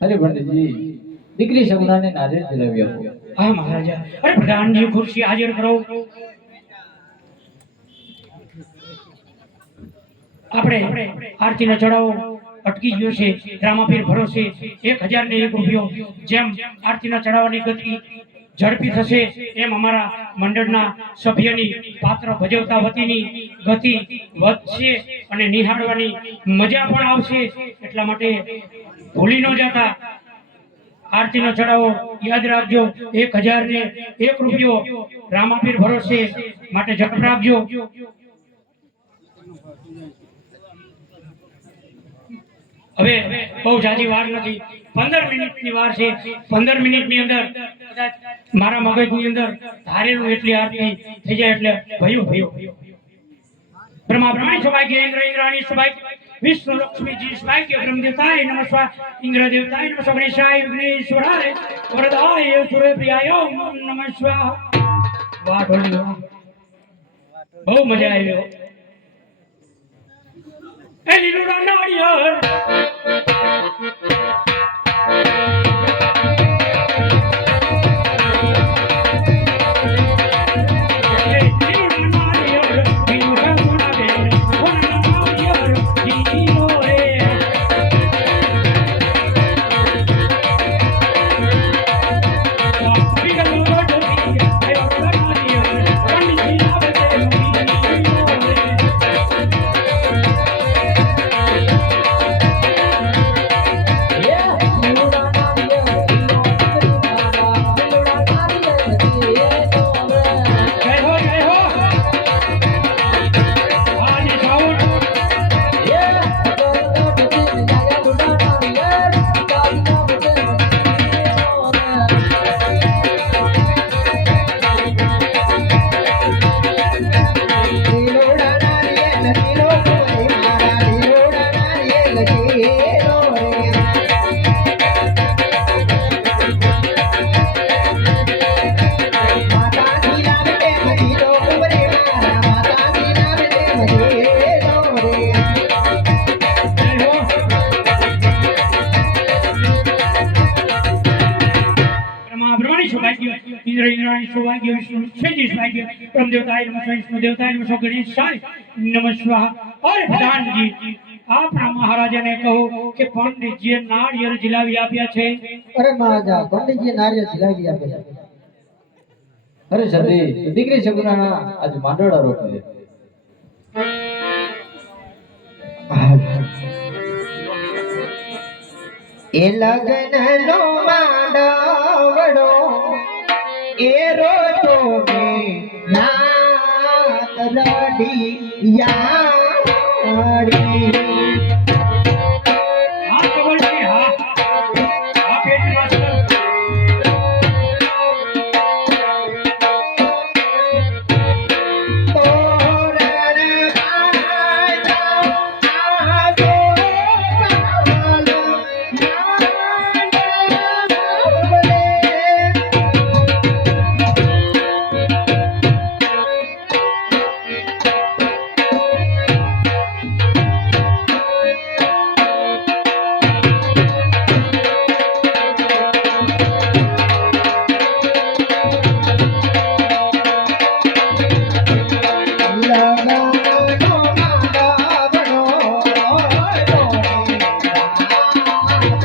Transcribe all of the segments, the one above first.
અરે પંડિતજી દીકરી સગુણાને નારિયેળ જલાવી આપો. હા, મહારાજા. અરે પ્રધાનજી ખુરશી હાજર કરો. આપણે આરતીને ચડાવો. અટકી ગયો છે. રામાપીર ભરોસે એક હજાર ને એક રૂપિયો. જેમ આરતીના ચડાવવાની ગતિ ઝડપી થશે, એમ અમારા મંડળના સભ્યની પાત્ર ભજવતા વતીની ગતિ વધશે અને નિહાળવાની મજા પણ આવશે. એટલા માટે ભૂલી ન જતા. આરતીનો ચડાવો, યાદ રાખજો, એક હજાર ને એક રૂપિયો રામાપીર ભરોસે માટે ઝડપ રાખજો. હવે બહુ જાજી વાર નથી. પંદર મિનિટની વાર છે. પંદર મિનિટની અંદર મારા મગજની અંદર ધારેલું એટલી આરતી થઈ જાય એટલે ભયું ભયું. બ્રહ્મા બ્રહ્માણી સૌભાગ્ય ઇન્દ્ર ઇન્દ્રાણી સૌભાગ્ય लक्ष्मी લક્ષ્મીજી સૌભાગ્ય બ્રહ્મ દેવતાય નમઃ સ્વા ઇન્દ્ર દેવતાય નમઃ સ્વા ગણેશાય વિઘ્નેશ્વરાય વરદાય સૂર્યપ્રિયાય ઓમ નમઃ સ્વાહા વાહ ઢોલી વાહ બહુ મજા આવ્યો એ લીલુડા નાળિયેર સૌભાગ્ય ઇન્દ્ર ઇન્દ્રાણી સૌભાગ્ય વિષ્ણુ શ્રીજી સૌભાગ્ય બ્રહ્મ દેવતાય નમઃ સ્વાહા વિષ્ણુ દેવતાય નમઃ સ્વાહા ગણેશાય નમઃ સ્વાહા અરે પ્રધાનજી આપણા મહારાજાને કહો કે પંડિતજીએ નાળિયેર જિલાવી આપ્યા છે અરે મહારાજા પંડિતજી નારિયેળ જિલાવી આપે છે અરે સતી દીકરી સગુણાના આજ માંડોળા રોકી દે એ લગ્ન નો માંડવડો એ રોતો મે નાત રડી યાડી હા કબલજી હા. હા પેટ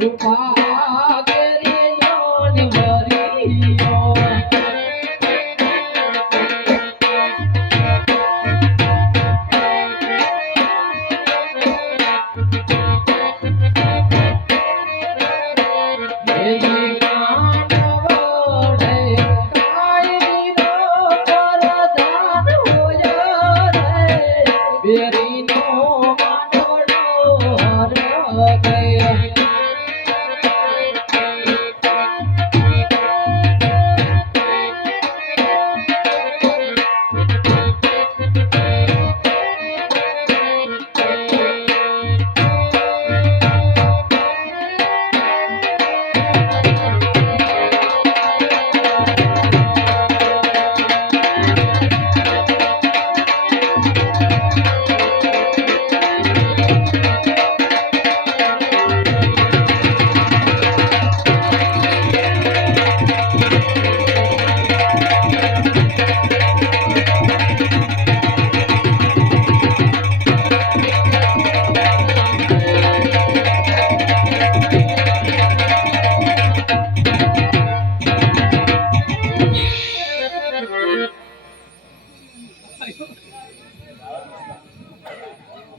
no qual